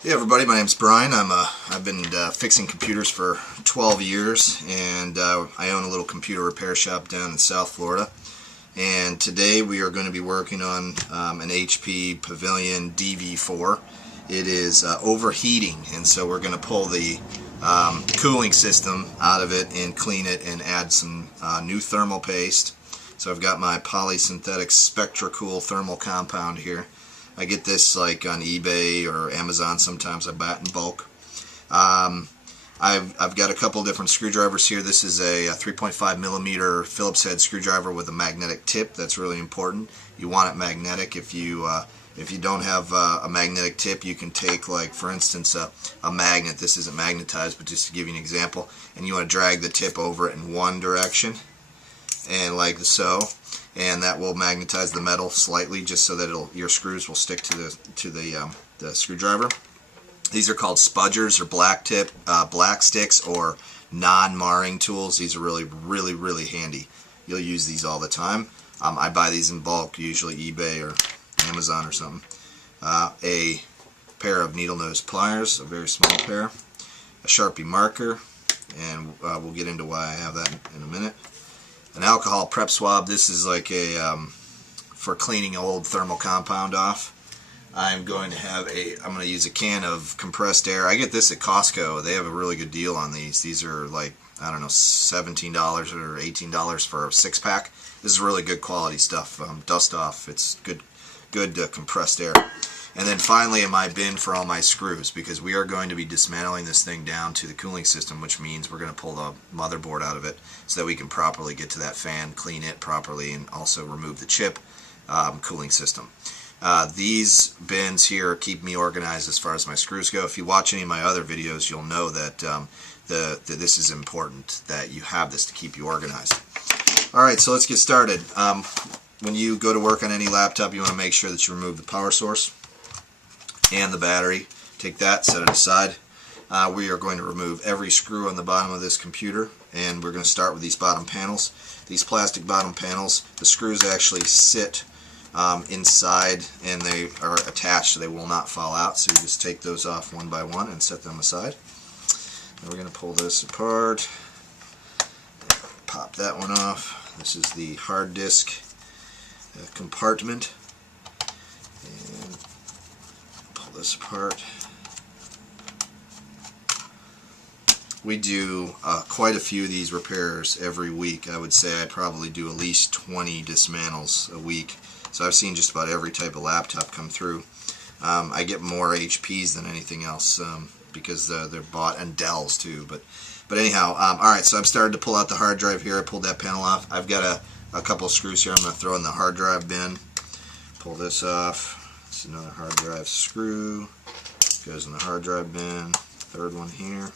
Hey everybody, my name's Brian. I've been fixing computers for 12 years, and I own a little computer repair shop down in South Florida. And today we are going to be working on an HP Pavilion DV4. It is overheating, and so we're going to pull the cooling system out of it and clean it and add some new thermal paste. So I've got my polysynthetic SpectraCool thermal compound here. I get this like on eBay or Amazon. Sometimes I buy it in bulk. I've got a couple different screwdrivers here. This is a 3.5 millimeter Phillips head screwdriver with a magnetic tip. That's really important. You want it magnetic. If you don't have a magnetic tip, you can take, like, for instance, a magnet. This isn't magnetized, but just to give you an example, and you want to drag the tip over it in one direction, and like so. And that will magnetize the metal slightly, just so that your screws will stick to the screwdriver. These are called spudgers or black sticks or non-marring tools. These are really handy. You'll use these all the time. I buy these in bulk, usually eBay or Amazon or something. A pair of needle nose pliers, a very small pair, a Sharpie marker, and we'll get into why I have that in a minute. An alcohol prep swab. This is like for cleaning old thermal compound off. I'm going to use a can of compressed air. I get this at Costco. They have a really good deal on these. These are like, I don't know, $17 or $18 for a 6-pack. This is really good quality stuff. Dust off. It's good compressed air. And then finally, in my bin for all my screws, because we are going to be dismantling this thing down to the cooling system, which means we're going to pull the motherboard out of it so that we can properly get to that fan, clean it properly, and also remove the chip cooling system. These bins here keep me organized as far as my screws go. If you watch any of my other videos, you'll know that this is important, that you have this to keep you organized. Alright, so let's get started. When you go to work on any laptop, you want to make sure that you remove the power source and the battery. Take that, set it aside. We are going to remove every screw on the bottom of this computer, and we're going to start with these bottom panels. These plastic bottom panels, the screws actually sit inside, and they are attached so they will not fall out. So you just take those off one by one and set them aside. Then we're going to pull this apart, pop that one off. This is the hard disk compartment, and pull this apart. We do quite a few of these repairs every week. I would say I probably do at least 20 dismantles a week. So I've seen just about every type of laptop come through. I get more HPs than anything else because they're bought, and Dells too. But anyhow, alright, so I've started to pull out the hard drive here. I pulled that panel off. I've got a couple of screws here I'm going to throw in the hard drive bin. Pull this off. It's another hard drive screw. Goes in the hard drive bin. Third one here.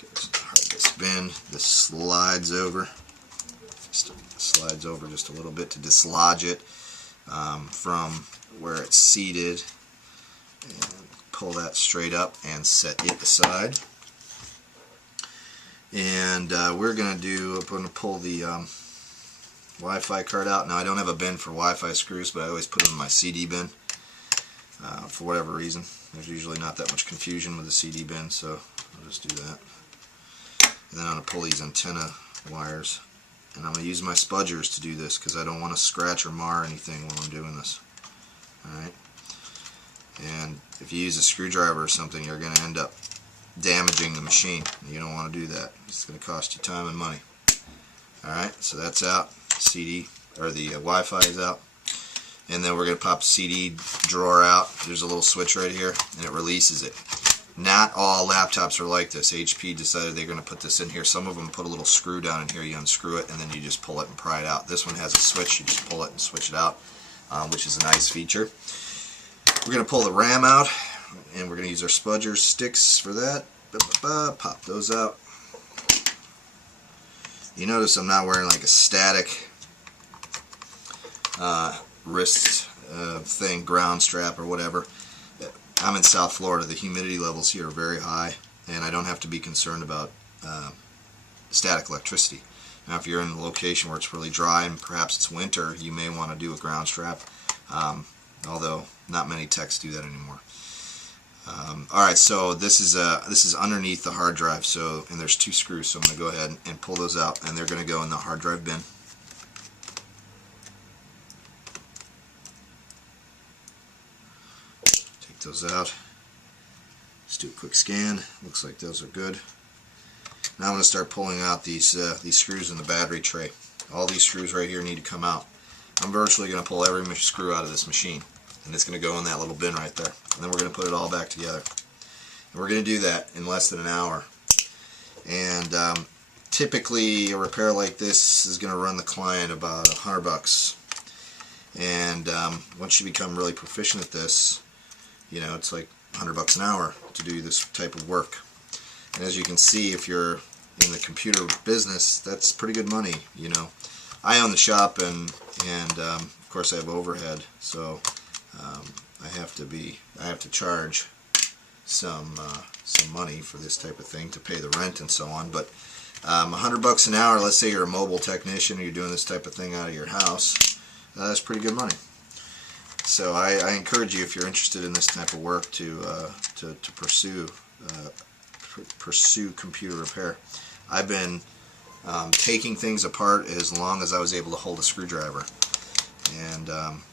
Goes in the hard disk bin. This slides over. Slides over just a little bit to dislodge it from where it's seated. And pull that straight up and set it aside. And I'm going to pull the Wi-Fi card out. Now I don't have a bin for Wi-Fi screws, but I always put them in my CD bin for whatever reason. There's usually not that much confusion with the CD bin, so I'll just do that. And then I'm going to pull these antenna wires, and I'm going to use my spudgers to do this because I don't want to scratch or mar anything while I'm doing this. Alright, and if you use a screwdriver or something, you're going to end up damaging the machine. You don't want to do that. It's going to cost you time and money. Alright, so that's out. CD, or the Wi-Fi is out. And then we're going to pop the CD drawer out. There's a little switch right here, and it releases it. Not all laptops are like this. HP decided they're going to put this in here. Some of them put a little screw down in here. You unscrew it, and then you just pull it and pry it out. This one has a switch. You just pull it and switch it out, which is a nice feature. We're going to pull the RAM out, and we're going to use our spudger sticks for that. Pop those out. You notice I'm not wearing like a static wrist thing, ground strap or whatever. I'm in South Florida. The humidity levels here are very high, and I don't have to be concerned about static electricity. Now if you're in a location where it's really dry and perhaps it's winter, you may want to do a ground strap, although not many techs do that anymore. Alright, so this is underneath the hard drive, so, and there's two screws, so I'm going to go ahead and pull those out, and they're going to go in the hard drive bin. Take those out. Let's do a quick scan. Looks like those are good. Now I'm going to start pulling out these screws in the battery tray. All these screws right here need to come out. I'm virtually going to pull every screw out of this machine, and it's going to go in that little bin right there. And then we're going to put it all back together. And we're going to do that in less than an hour. And typically a repair like this is going to run the client about $100. And once you become really proficient at this, you know, it's like $100 an hour to do this type of work. And as you can see, if you're in the computer business, that's pretty good money. You know, I own the shop, and of course I have overhead, so I have to charge some money for this type of thing to pay the rent and so on. But $100 an hour, let's say you're a mobile technician or you're doing this type of thing out of your house, that's pretty good money. So I encourage you, if you're interested in this type of work, to pursue computer repair. I've been taking things apart as long as I was able to hold a screwdriver. And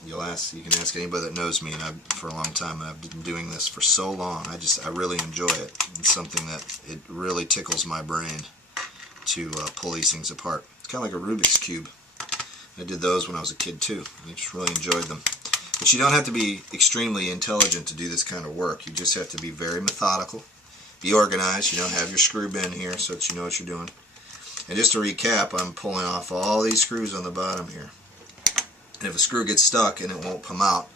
you can ask anybody that knows me, and for a long time, and I've been doing this for so long. I really enjoy it. It's something that it really tickles my brain to pull these things apart. It's kind of like a Rubik's Cube. I did those when I was a kid too. I just really enjoyed them. But you don't have to be extremely intelligent to do this kind of work. You just have to be very methodical, be organized. You don't have your screw bin here so that you know what you're doing. And just to recap, I'm pulling off all these screws on the bottom here. And if a screw gets stuck and it won't come out,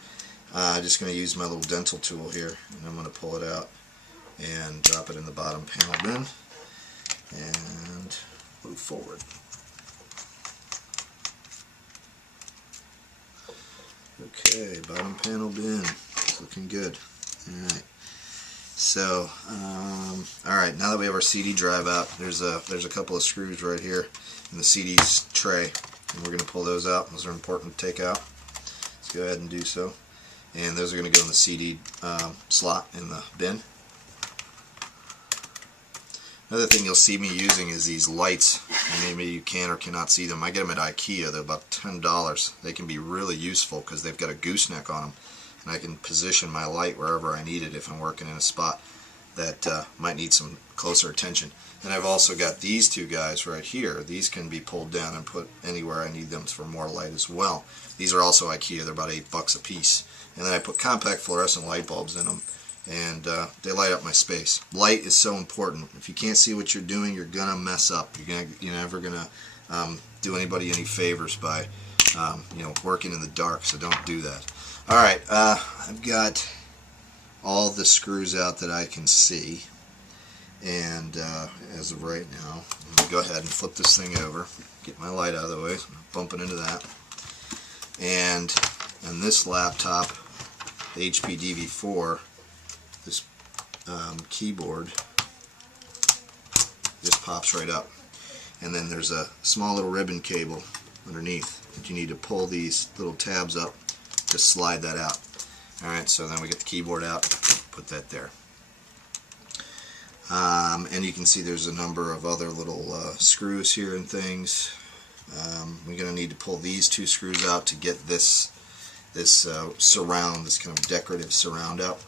I'm just going to use my little dental tool here, and I'm going to pull it out and drop it in the bottom panel bin and move forward. Okay, bottom panel bin. It's looking good. Alright. So, alright, now that we have our CD drive out, there's a couple of screws right here in the CD's tray. And we're going to pull those out. Those are important to take out. Let's go ahead and do so. And those are going to go in the CD slot in the bin. Another thing you'll see me using is these lights. And maybe you can or cannot see them. I get them at IKEA. They're about $10. They can be really useful because they've got a gooseneck on them. And I can position my light wherever I need it if I'm working in a spot that might need some closer attention. And I've also got these two guys right here. These can be pulled down and put anywhere I need them for more light as well. These are also IKEA. They're about $8 a piece. And then I put compact fluorescent light bulbs in them, and they light up my space. Light is so important. If you can't see what you're doing, you're gonna mess up. You're never gonna do anybody any favors by working in the dark. So don't do that. All right, I've got all the screws out that I can see. And as of right now, I'm going to go ahead and flip this thing over, get my light out of the way, so I'm bumping into that. And on this laptop, the HP DV4, this keyboard just pops right up. And then there's a small little ribbon cable underneath that you need to pull these little tabs up to slide that out. Alright, so then we get the keyboard out, put that there. And you can see there's a number of other little screws here and things. We're going to need to pull these two screws out to get this surround, this kind of decorative surround out.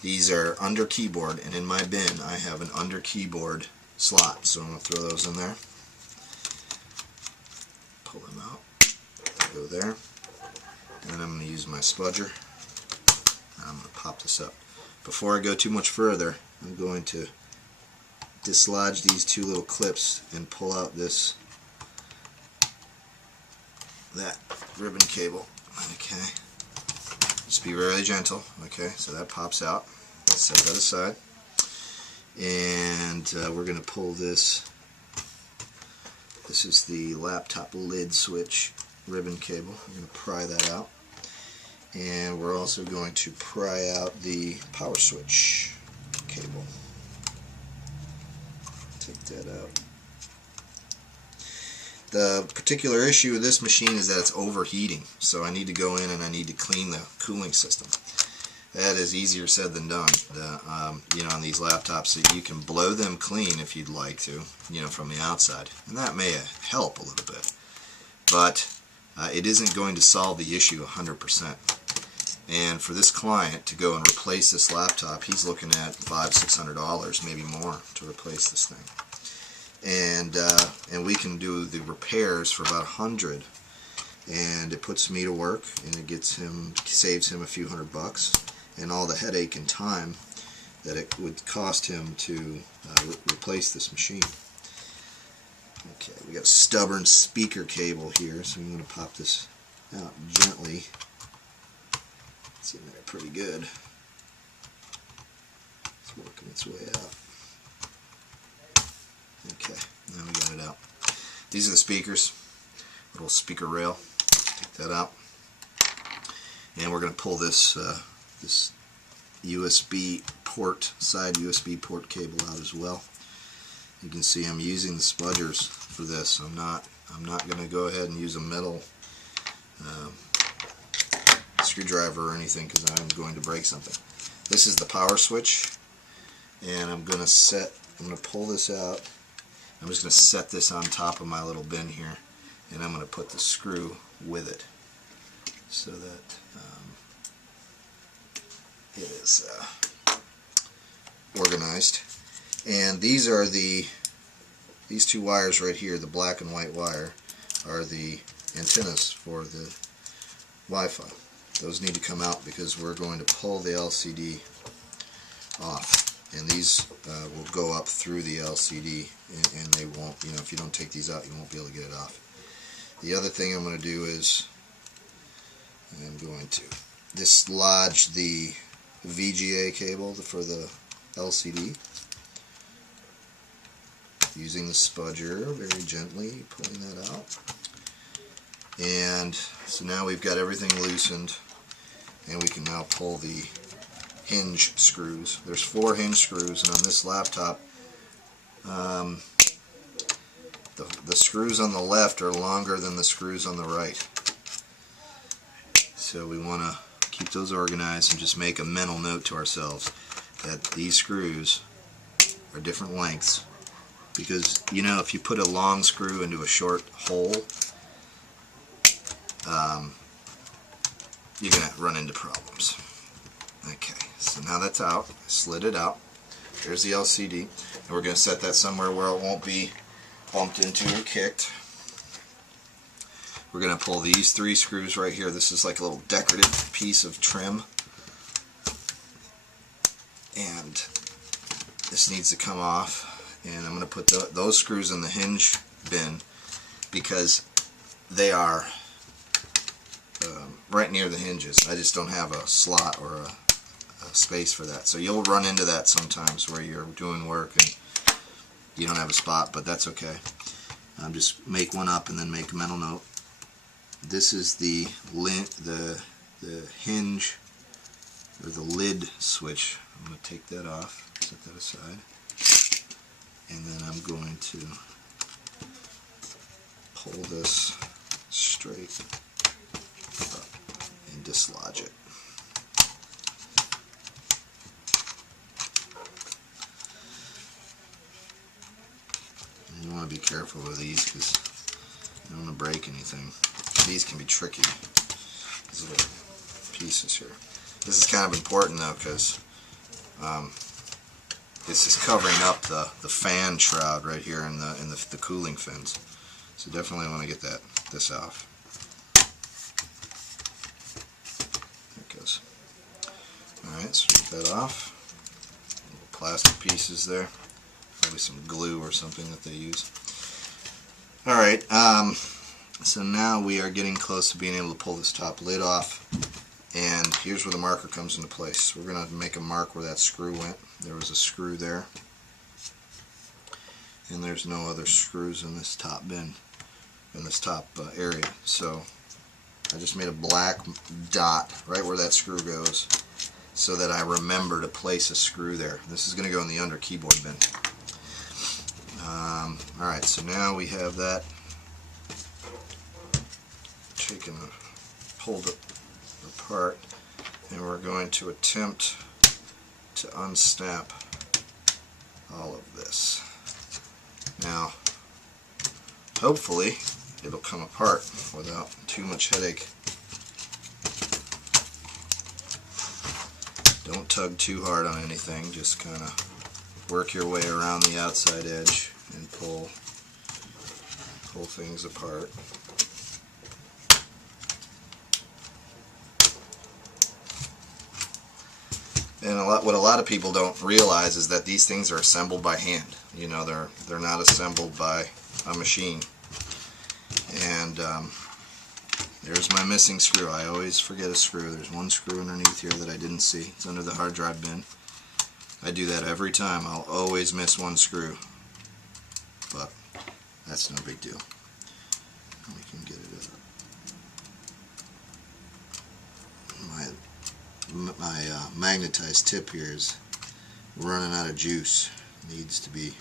These are under keyboard, and in my bin I have an under keyboard slot, so I'm going to throw those in there. Pull them out. Go there. And then I'm going to use my spudger. I'm going to pop this up. Before I go too much further, I'm going to dislodge these two little clips and pull out that ribbon cable. Okay, just be really gentle. Okay, so that pops out. Let's set that aside, and we're going to pull this. This is the laptop lid switch ribbon cable. We're going to pry that out, and we're also going to pry out the power switch cable. Take that out. The particular issue with this machine is that it's overheating, so I need to go in and I need to clean the cooling system. that is easier said than done. You know, on these laptops, that you can blow them clean if you'd like to, you know, from the outside, and that may help a little bit, but it isn't going to solve the issue 100%. And for this client to go and replace this laptop, he's looking at $500–600, maybe more, to replace this thing. And we can do the repairs for about $100, and it puts me to work, and it saves him a few $100, and all the headache and time that it would cost him to replace this machine. Okay, we got a stubborn speaker cable here, so I'm going to pop this out gently. It's in there pretty good. It's working its way out. Okay, now we got it out. These are the speakers, little speaker rail. Take that out, and we're going to pull this this USB port, side USB port cable out as well. You can see I'm using the spudgers for this. I'm not going to go ahead and use a metal screwdriver or anything, because I'm going to break something. This is the power switch, and I'm going to pull this out. I'm just going to set this on top of my little bin here, and I'm going to put the screw with it so that it is organized. And these two wires right here, the black and white wire, are the antennas for the Wi-Fi. Those need to come out because we're going to pull the LCD off, and these will go up through the LCD, and they won't, you know, if you don't take these out, you won't be able to get it off. The other thing I'm going to do is I'm going to dislodge the VGA cable for the LCD using the spudger, very gently pulling that out. And so now we've got everything loosened, and we can now pull the hinge screws. There's 4 hinge screws, and on this laptop the screws on the left are longer than the screws on the right. So we want to keep those organized and just make a mental note to ourselves that these screws are different lengths, because, you know, if you put a long screw into a short hole, you're going to run into problems. Okay, so now that's out. I slid it out. There's the LCD, and we're going to set that somewhere where it won't be bumped into or kicked. We're going to pull these 3 screws right here. This is like a little decorative piece of trim, and this needs to come off, and I'm going to put those screws in the hinge bin because they are right near the hinges. I just don't have a slot or a space for that. So you'll run into that sometimes where you're doing work and you don't have a spot, but that's okay. Just make one up and then make a mental note. This is the hinge, or the lid switch. I'm going to take that off, set that aside, and then I'm going to pull this straight up and dislodge it. And you want to be careful with these because you don't want to break anything. These can be tricky, these little pieces here. This is kind of important though, because this is covering up the fan shroud right here in the cooling fins. So definitely want to get this off. There it goes. Alright, so get that off. Little plastic pieces there. Probably some glue or something that they use. Alright, so now we are getting close to being able to pull this top lid off, and here's where the marker comes into place. We're going to make a mark where that screw went. There was a screw there, and there's no other screws in this top bin, in this top area. So I just made a black dot right where that screw goes so that I remember to place a screw there. This is going to go in the under keyboard bin. Alright, so now we have that taken, pulled it apart, and we're going to attempt to unsnap all of this. Now, hopefully it'll come apart without too much headache. Don't tug too hard on anything, just kind of work your way around the outside edge and pull things apart. And what a lot of people don't realize is that these things are assembled by hand. You know, they're not assembled by a machine. And there's my missing screw. I always forget a screw. There's one screw underneath here that I didn't see. It's under the hard drive bin. I do that every time. I'll always miss one screw. But that's no big deal. We can get it up. My magnetized tip here is running out of juice. Needs to be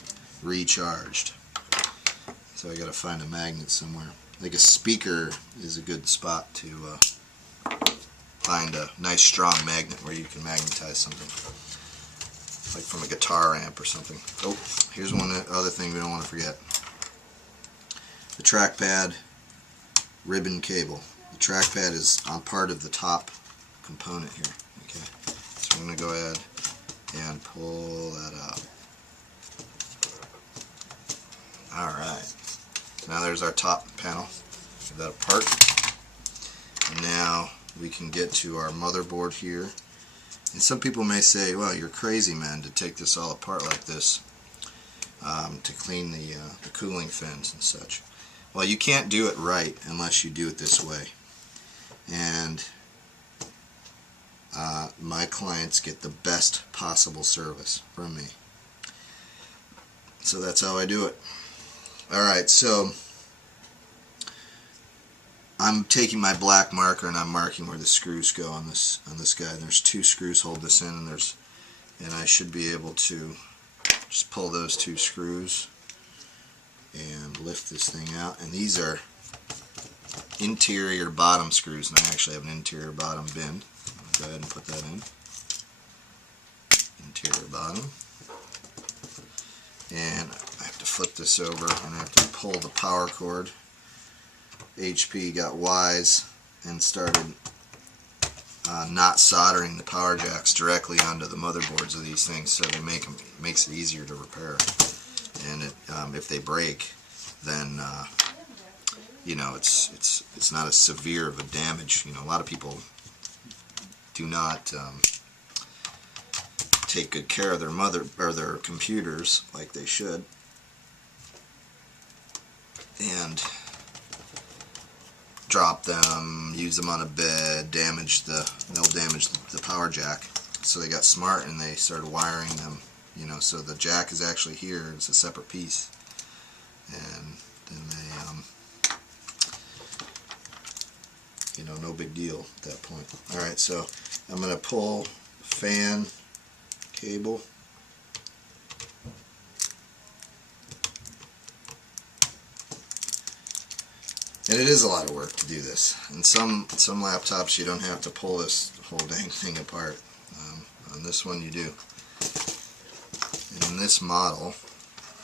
recharged. So I gotta find a magnet somewhere. Like a speaker is a good spot to find a nice strong magnet where you can magnetize something. Like from a guitar amp or something. Oh, here's one other thing we don't want to forget. The trackpad ribbon cable. The trackpad is on part of the top component here. Okay, so I'm going to go ahead and pull that out. Alright, now there's our top panel. Get that apart. And now we can get to our motherboard here. And some people may say, well, you're crazy, man, to take this all apart like this to clean the cooling fins and such. Well, you can't do it right unless you do it this way. And my clients get the best possible service from me. So that's how I do it. Alright, so I'm taking my black marker and I'm marking where the screws go on this guy. There's two screws hold this in, and I should be able to just pull those two screws and lift this thing out. And these are interior bottom screws, and I actually have an interior bottom bin. I'll go ahead and put that in. Interior bottom. And I have to flip this over and I have to pull the power cord. HP got wise and started not soldering the power jacks directly onto the motherboards of these things, so they makes it easier to repair. And if they break, then you know, it's not as severe of a damage. You know, a lot of people do not take good care of their computers like they should, and drop them, use them on a bed, they'll damage the power jack. So they got smart and they started wiring them, you know, so the jack is actually here, it's a separate piece, and then they you know, no big deal at that point. Alright, so I'm going to pull fan cable. And it is a lot of work to do this. In some laptops you don't have to pull this whole dang thing apart. On this one you do. And in this model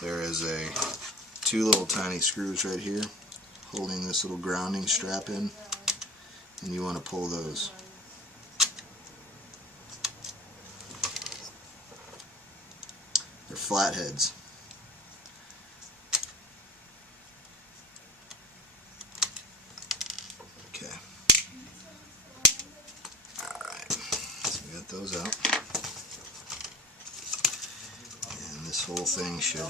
there is two little tiny screws right here holding this little grounding strap in, and you want to pull those. They're flatheads. Okay. Alright. So we got those out. And this whole thing should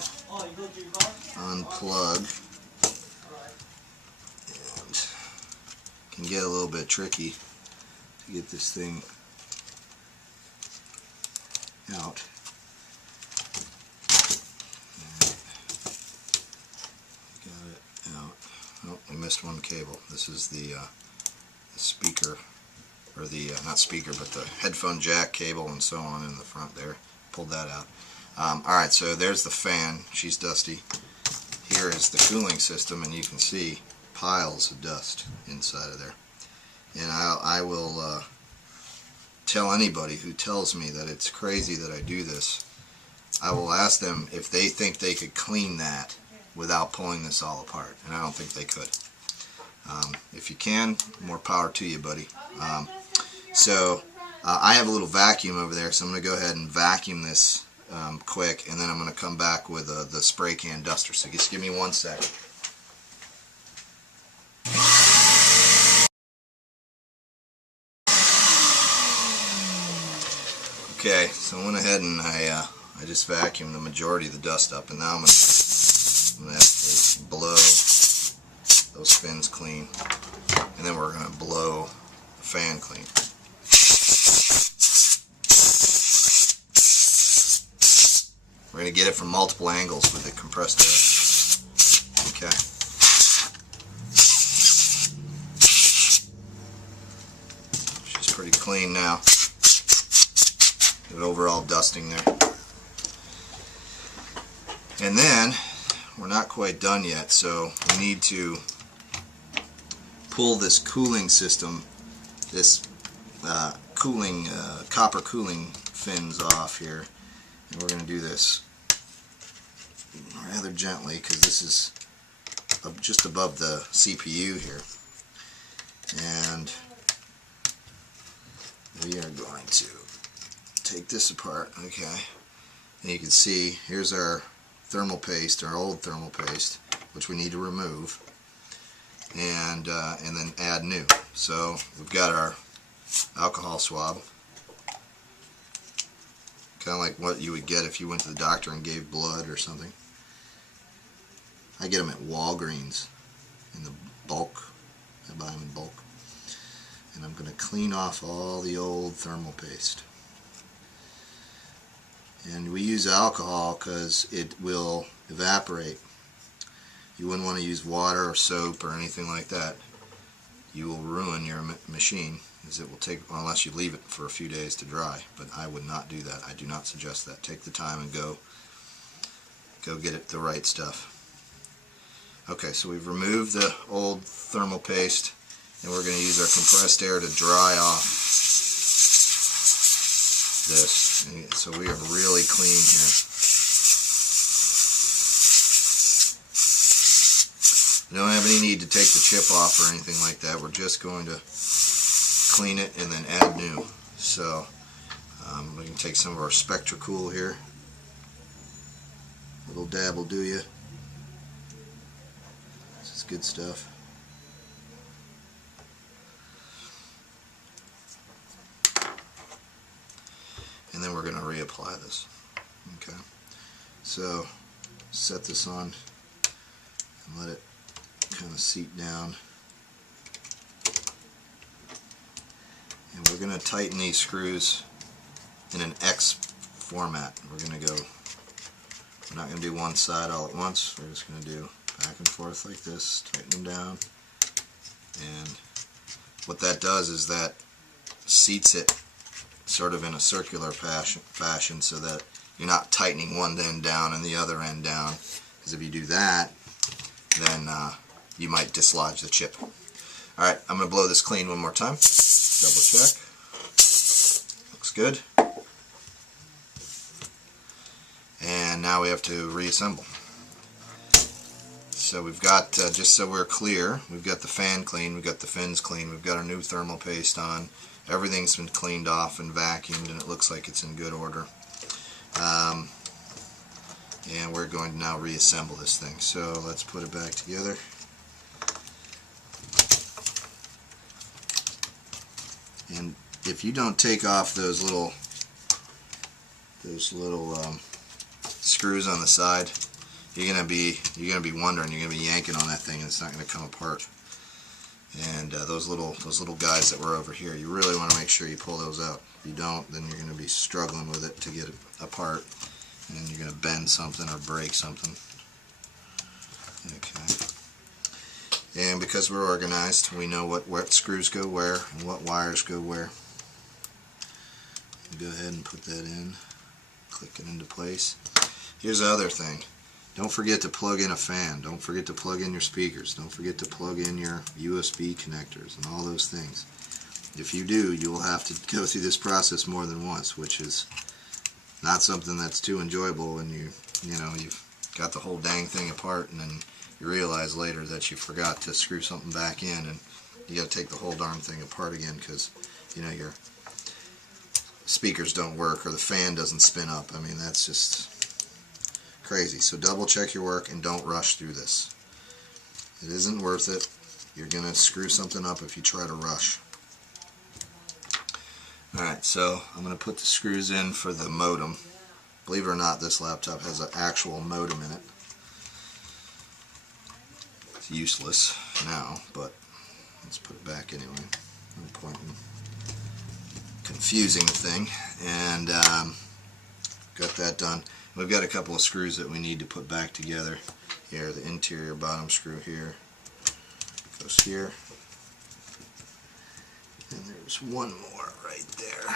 unplug. And can get a little bit tricky to get this thing out. Got it out. Oh, I missed one cable. This is the speaker, or the not speaker, but the headphone jack cable and so on in the front there. Pulled that out. Alright, so there's the fan. She's dusty. Here is the cooling system, and you can see piles of dust inside of there. And I will tell anybody who tells me that it's crazy that I do this, I will ask them if they think they could clean that without pulling this all apart, and I don't think they could. If you can, more power to you, buddy. I have a little vacuum over there, so I'm going to go ahead and vacuum this quick, and then I'm going to come back with the spray can duster. So just give me 1 second. Okay, so I went ahead and I just vacuumed the majority of the dust up, and now I'm going to actually blow those fins clean, and then we're going to blow the fan clean. We're going to get it from multiple angles with the compressed air. Okay. She's pretty clean now. Good overall dusting there. And then, we're not quite done yet, so we need to pull this cooling system, this copper cooling fins off here. And we're going to do this rather gently because this is just above the CPU here. And we are going to take this apart, okay, and you can see here's our thermal paste, our old thermal paste, which we need to remove, and then add new. So we've got our alcohol swab, kind of like what you would get if you went to the doctor and gave blood or something. I get them at Walgreens in the bulk. I buy them in bulk. And I'm going to clean off all the old thermal paste. And we use alcohol because it will evaporate. You wouldn't want to use water or soap or anything like that. You will ruin your machine, as it will take, unless you leave it for a few days to dry. But I would not do that. I do not suggest that. Take the time and go get it the right stuff. Okay, so we've removed the old thermal paste, and we're going to use our compressed air to dry off this. So we are really clean here. We don't have any need to take the chip off or anything like that. We're just going to clean it and then add new. So we can take some of our Spectracool here. A little dab will do you. This is good stuff. And then we're going to reapply this. Okay. So set this on and let it kind of seat down. And we're going to tighten these screws in an X format. We're going to go, we're not going to do one side all at once. We're just going to do back and forth like this, tighten them down. And what that does is that seats it sort of in a circular fashion so that you're not tightening one end down and the other end down, because if you do that, then you might dislodge the chip. Alright, I'm going to blow this clean one more time. Double check. Looks good. And now we have to reassemble. So we've got, just so we're clear, we've got the fan clean, we've got the fins clean, we've got our new thermal paste on. Everything's been cleaned off and vacuumed, and it looks like it's in good order. And we're going to now reassemble this thing. So let's put it back together. And if you don't take off those little screws on the side, you're gonna be wondering. You're gonna be yanking on that thing, and it's not gonna come apart. And those little guys that were over here, you really want to make sure you pull those out. If you don't, then you're going to be struggling with it to get it apart, and then you're going to bend something or break something. Okay. And because we're organized, we know what screws go where and what wires go where. Go ahead and put that in, click it into place. Here's the other thing. Don't forget to plug in a fan. Don't forget to plug in your speakers. Don't forget to plug in your USB connectors and all those things. If you do, you will have to go through this process more than once, which is not something that's too enjoyable when you've got the whole dang thing apart and then you realize later that you forgot to screw something back in and you got to take the whole darn thing apart again because your speakers don't work or the fan doesn't spin up. I mean, that's just crazy. So double check your work and don't rush through this. It isn't worth it. You're going to screw something up if you try to rush. Alright, so I'm going to put the screws in for the modem. Believe it or not, this laptop has an actual modem in it. It's useless now, but let's put it back anyway. No point in confusing the thing. And got that done. We've got a couple of screws that we need to put back together. Here, the interior bottom screw here goes here. And there's one more right there.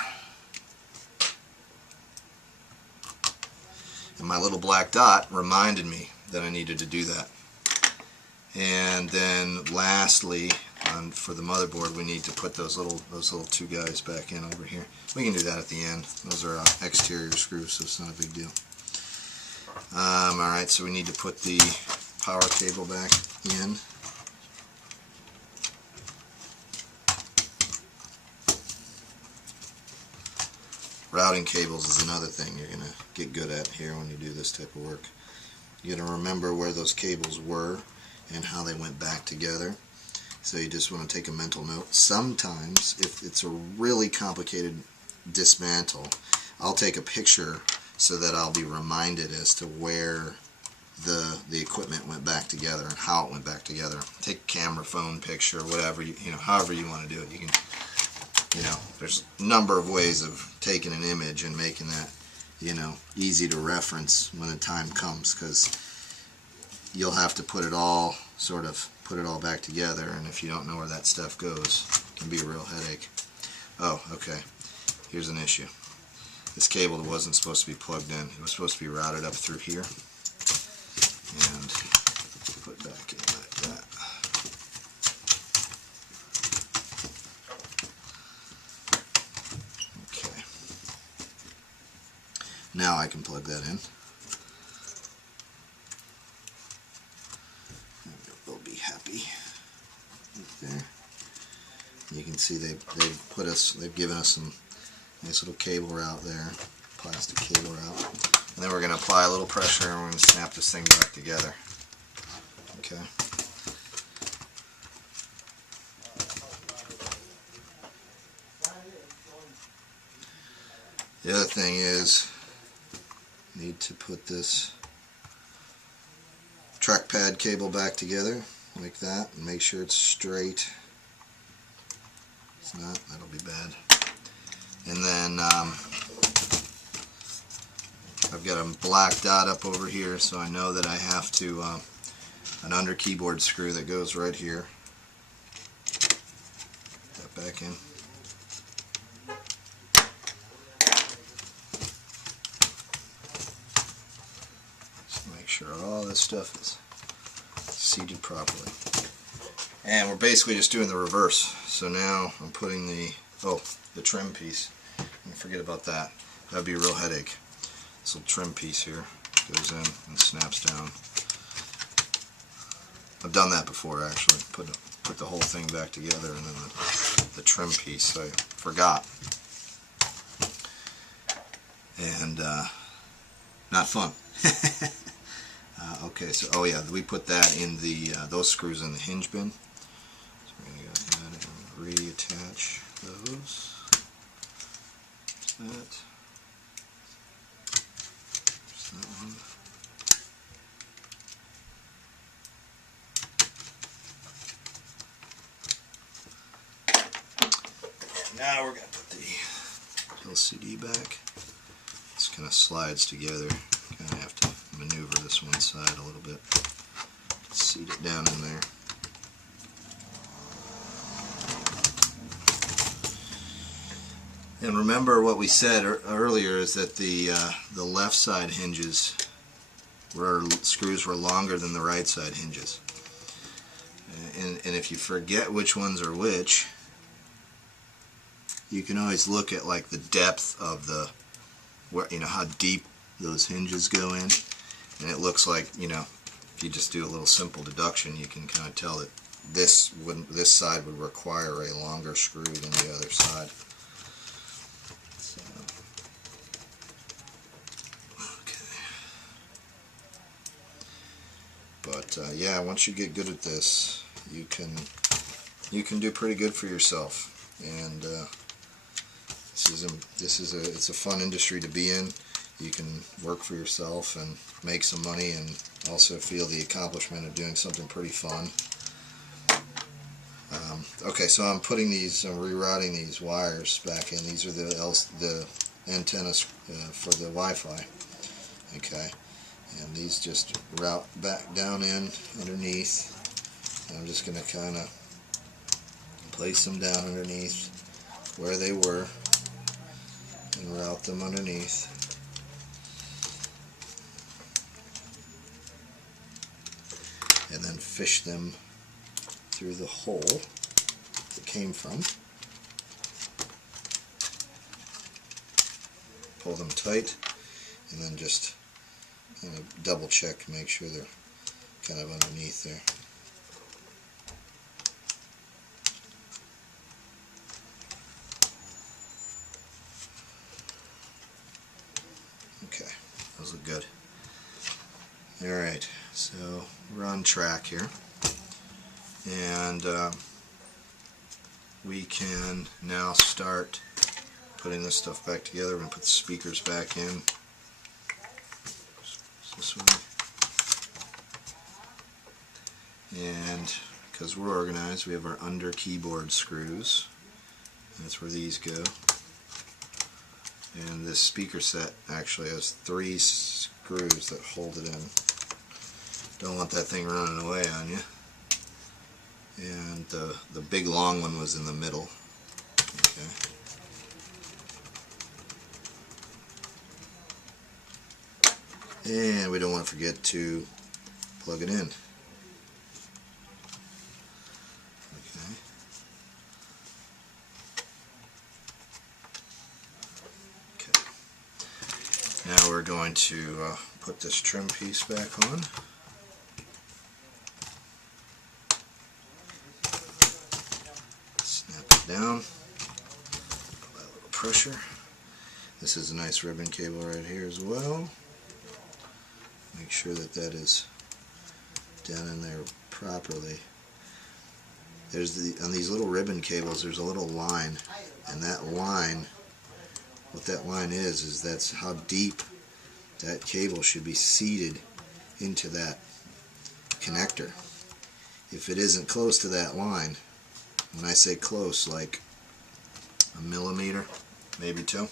And my little black dot reminded me that I needed to do that. And then lastly, for the motherboard, we need to put those little two guys back in over here. We can do that at the end. Those are exterior screws, so it's not a big deal. Alright, so we need to put the power cable back in. Routing cables is another thing you're going to get good at here when you do this type of work. You're going to remember where those cables were and how they went back together. So you just want to take a mental note. Sometimes, if it's a really complicated dismantle, I'll take a picture so that I'll be reminded as to where the equipment went back together and how it went back together. Take a camera, phone picture, whatever, however you want to do it. You can, there's a number of ways of taking an image and making that, easy to reference when the time comes, because you'll have to put it all back together, and if you don't know where that stuff goes, it can be a real headache. Oh, okay. Here's an issue. This cable wasn't supposed to be plugged in. It was supposed to be routed up through here and put back in like that. Okay. Now I can plug that in. They'll be happy. Right there. You can see they've given us some nice little cable route there, plastic cable route. And then we're going to apply a little pressure and we're going to snap this thing back together. Okay. The other thing is, need to put this trackpad cable back together like that and make sure it's straight. If it's not, that'll be bad. And then I've got a black dot up over here, so I know that I have to an under keyboard screw that goes right here. Put that back in. Just make sure all this stuff is seated properly. And we're basically just doing the reverse. So now I'm putting the trim piece. Forget about that. That'd be a real headache. This little trim piece here goes in and snaps down. I've done that before, actually. Put the whole thing back together, and then the trim piece I forgot. And not fun. Okay, so we put that in those screws in the hinge bin. So we're going to go ahead and reattach those. That. There's that one. And now we're going to put the LCD back. This kind of slides together. Kind of have to maneuver this one side a little bit. Seat it down in there. And remember what we said earlier is that the left side hinges screws were longer than the right side hinges. And if you forget which ones are which, you can always look at like the depth of the, where, you know, how deep those hinges go in, and it looks like, you know, if you just do a little simple deduction, you can kind of tell that this side would require a longer screw than the other side. So, okay. But yeah, once you get good at this, you can do pretty good for yourself, and it's a fun industry to be in. You can work for yourself and make some money, and also feel the accomplishment of doing something pretty fun. Okay, so I'm rerouting these wires back in. These are the antennas for the Wi-Fi. Okay, and these just route back down in underneath. And I'm just going to kind of place them down underneath where they were and route them underneath. And then fish them through the hole it came from. Pull them tight, and then just kind of double check to make sure they're kind of underneath there. Okay, those look good. Alright, so we're on track here, and we can now start putting this stuff back together. We're going to put the speakers back in this way, and because we're organized, we have our under keyboard screws. That's where these go. And this speaker set actually has 3 screws that hold it in. Don't want that thing running away on you. And the big long one was in the middle. Okay. And we don't want to forget to plug it in. Okay. Okay. Now we're going to put this trim piece back on. Down, apply a little pressure. This is a nice ribbon cable right here as well. Make sure that that is down in there properly. On these little ribbon cables, there's a little line, and that line, what that line is that's how deep that cable should be seated into that connector. If it isn't close to that line, when I say close, like a millimeter, maybe 2,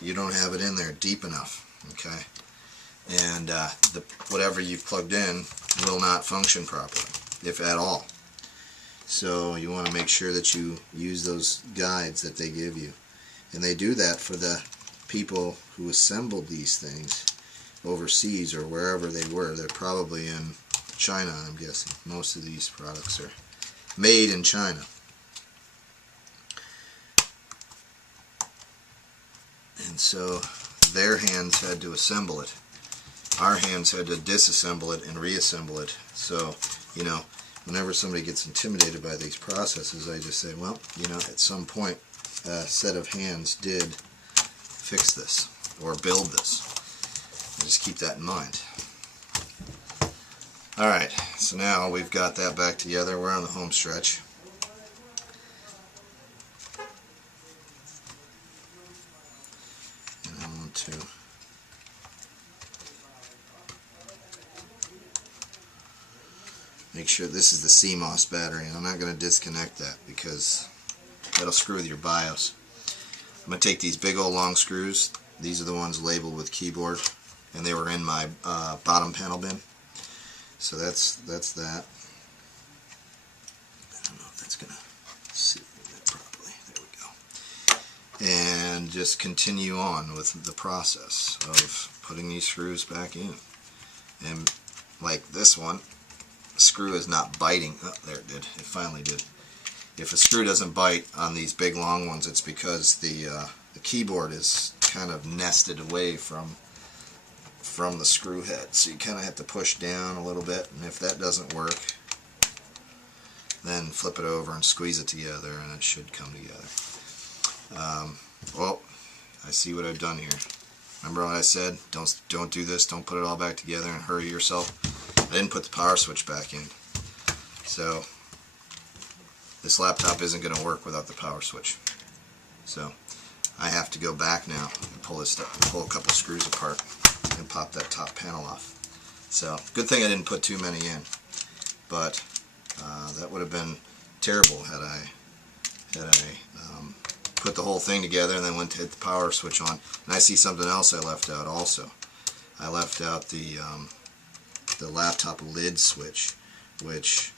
you don't have it in there deep enough, okay? And whatever you've plugged in will not function properly, if at all. So you want to make sure that you use those guides that they give you. And they do that for the people who assembled these things overseas or wherever they were. They're probably in China, I'm guessing. Most of these products are made in China. And so their hands had to assemble it. Our hands had to disassemble it and reassemble it. So, you know, whenever somebody gets intimidated by these processes, I just say, well, you know, at some point a set of hands did fix this or build this. And just keep that in mind. Alright, so now we've got that back together. We're on the home stretch. And I want to make sure this is the CMOS battery, and I'm not going to disconnect that because that'll screw with your BIOS. I'm going to take these big old long screws. These are the ones labeled with keyboard, and they were in my bottom panel bin. So that's that. I don't know if that's going to sit properly. There we go. And just continue on with the process of putting these screws back in. And like this one, the screw is not biting. Oh, there it did. It finally did. if a screw doesn't bite on these big long ones, it's because the keyboard is kind of nested away from the screw head. So you kind of have to push down a little bit, and if that doesn't work, then flip it over and squeeze it together, and it should come together. Well, I see what I've done here. Remember what I said? Don't do this. Don't put it all back together and hurry yourself. I didn't put the power switch back in, so this laptop isn't going to work without the power switch. So I have to go back now and pull a couple screws apart and pop that top panel off. So good thing I didn't put too many in, but that would have been terrible had I put the whole thing together and then went to hit the power switch on. And I see something else I left out also. I left out the laptop lid switch, which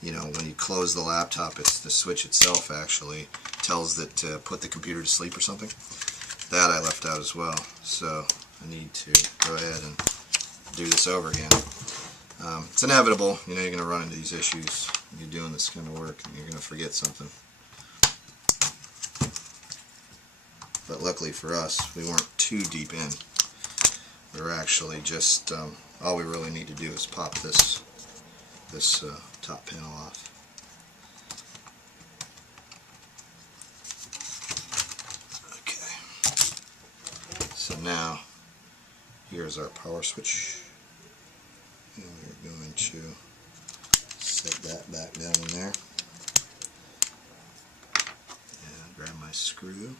you know, when you close the laptop, it's the switch itself actually tells it to put the computer to sleep or something. That I left out as well, so I need to go ahead and do this over again. It's inevitable, you know, you're going to run into these issues when you're doing this kind of work, and you're going to forget something. But luckily for us, we weren't too deep in. We're actually just, all we really need to do is pop this top panel off. Okay. So now, here's our power switch. And we're going to set that back down in there. And grab my screw.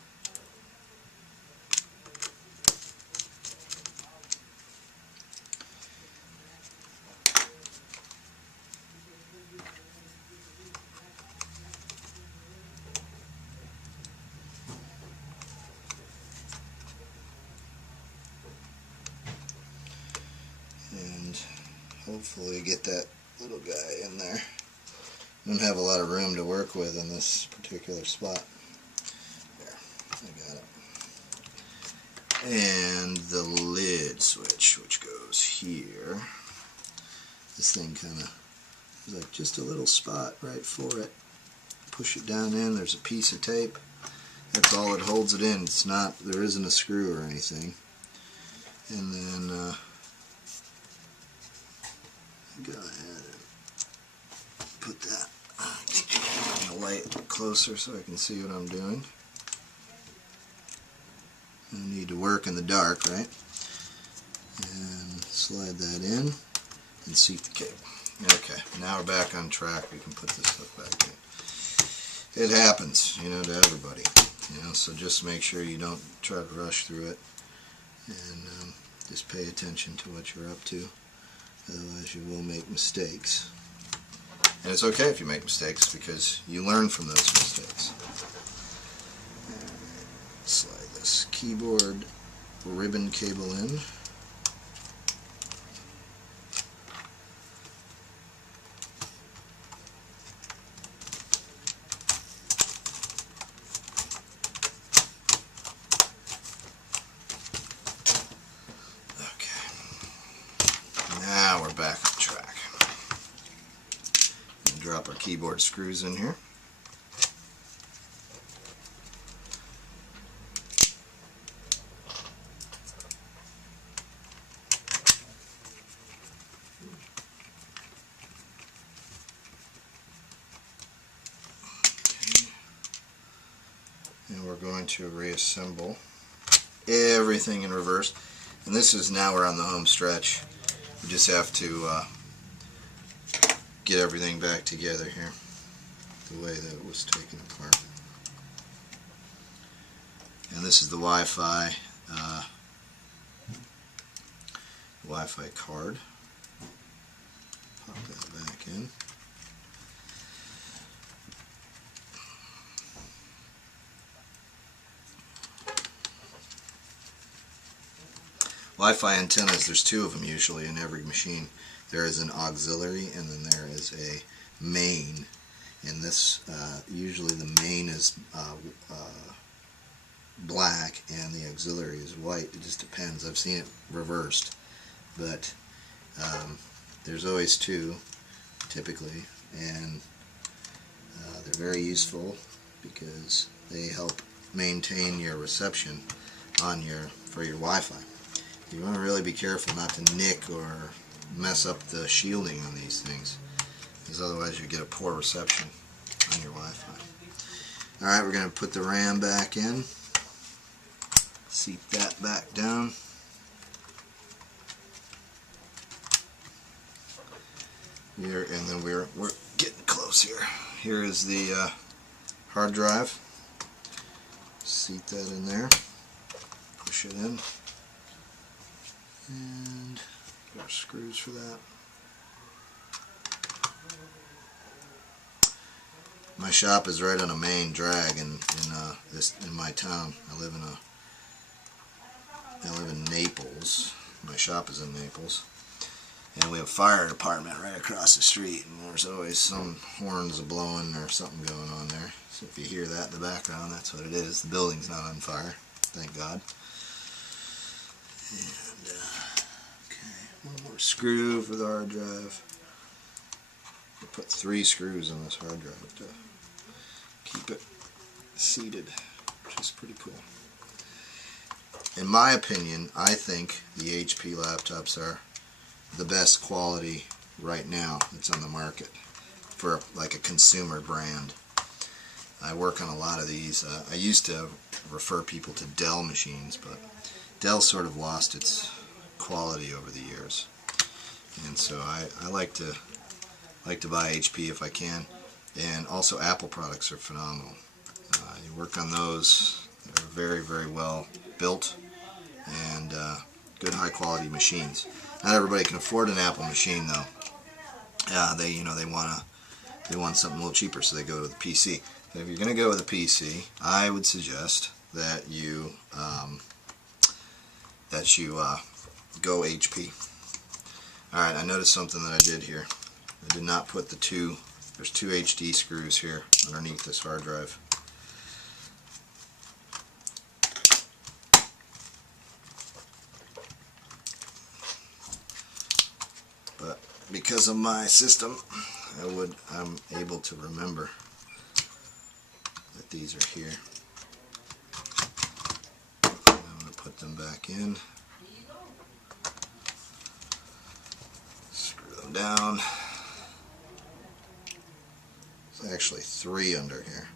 Hopefully get that little guy in there. Don't have a lot of room to work with in this particular spot. There, I got it. And the lid switch, which goes here. This thing kind of is like just a little spot right for it. Push it down in. There's a piece of tape. That's all that holds it in. It's not. There isn't a screw or anything. And then. Go ahead and put that the light closer so I can see what I'm doing. I need to work in the dark, right? And slide that in and seat the cable. Okay, now we're back on track. We can put this stuff back in. It happens, you know, to everybody. You know, so just make sure you don't try to rush through it, and just pay attention to what you're up to. Otherwise you will make mistakes. And it's okay if you make mistakes because you learn from those mistakes. Slide this keyboard ribbon cable in. Now we're back on track. And drop our keyboard screws in here. Okay. And we're going to reassemble everything in reverse. And this is now we're on the home stretch. We just have to get everything back together here the way that it was taken apart. And this is the Wi-Fi card. Pop that back in. Wi-Fi antennas, there's two of them usually in every machine. There is an auxiliary and then there is a main. And this, usually the main is black and the auxiliary is white. It just depends. I've seen it reversed. But there's always two, typically. And They're very useful because they help maintain your reception on for your Wi-Fi. You want to really be careful not to nick or mess up the shielding on these things, because otherwise you get a poor reception on your Wi-Fi. Alright, we're going to put the RAM back in, seat that back down. Here, and then we're getting close here. Here is the hard drive. Seat that in there, push it in, and got our screws for that. My shop is right on a main drag in my town. I live in Naples. My shop is in Naples, and we have a fire department right across the street. And there's always some horns blowing or something going on there. So if you hear that in the background, that's what it is. The building's not on fire, thank God. And okay, one more screw for the hard drive. We put 3 screws on this hard drive to keep it seated, which is pretty cool. In my opinion, I think the HP laptops are the best quality right now that's on the market for like a consumer brand. I work on a lot of these. I used to refer people to Dell machines, but Dell sort of lost its quality over the years, and so I like to buy HP if I can. And also Apple products are phenomenal. You work on those; they're very, very well built and good, high quality machines. Not everybody can afford an Apple machine though. They want something a little cheaper, so they go to the PC. If you're going to go with a PC, I would suggest that you go HP. Alright, I noticed something that I did here. I did not put there's 2 HD screws here underneath this hard drive. But because of my system, I'm able to remember that these are here. I'm going to put them back in, screw them down. There's actually 3 under here.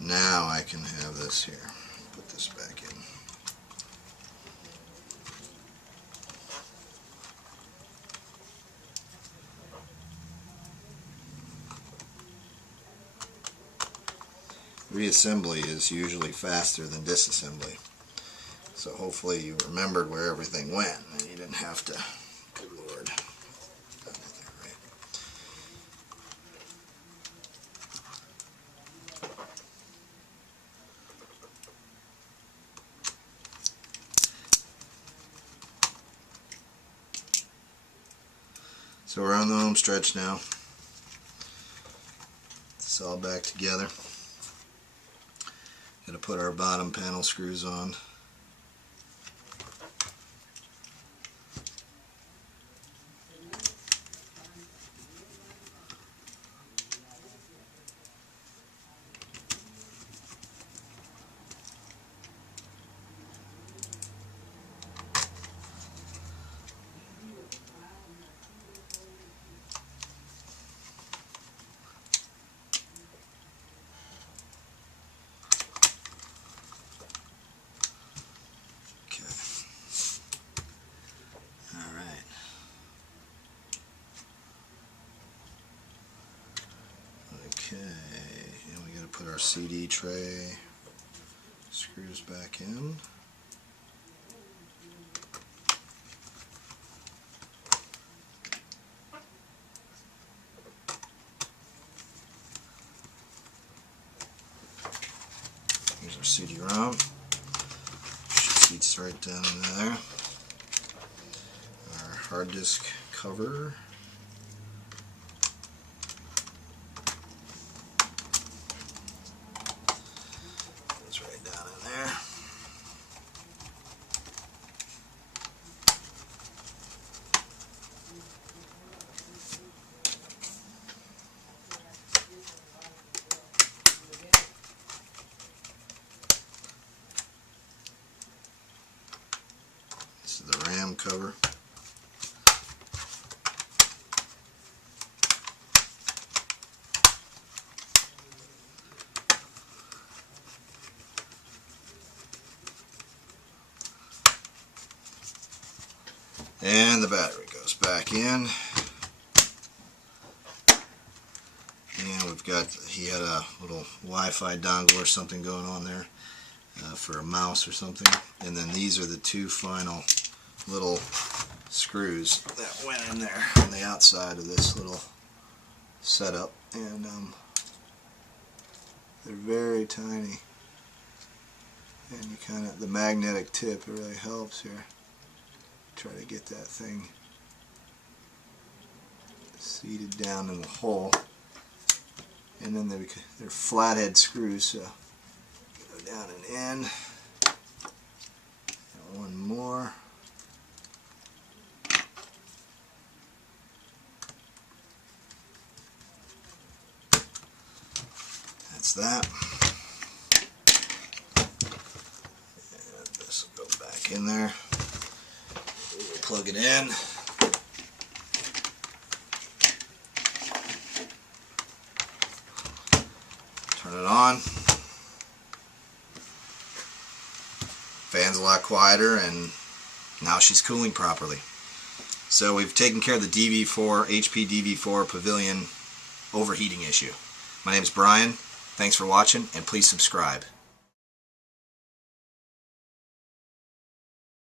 Now I can have this here. Put this back in. Reassembly is usually faster than disassembly, so hopefully you remembered where everything went and you didn't have to. Good Lord. Right. So we're on the home stretch now. It's all back together. Got to put our bottom panel screws on. Okay, and we got to put our CD tray screws back in. Here's our CD-ROM. Seats right down in there. Our hard disk cover. Goes right down in there. This is the RAM cover. And the battery goes back in. And we've got, he had a little Wi-Fi dongle or something going on there for a mouse or something. And then these are the two final little screws that went in there on the outside of this little setup. And they're very tiny. And you kind of, the magnetic tip, it really helps here. Try to get that thing seated down in the hole. And then they're flathead screws, so go down and in. And one more. That's that. And this will go back in there. We'll plug it in. Turn it on. Fan's a lot quieter, and now she's cooling properly. So we've taken care of the DV4, HP DV4 Pavilion overheating issue. My name is Brian. Thanks for watching, and please subscribe.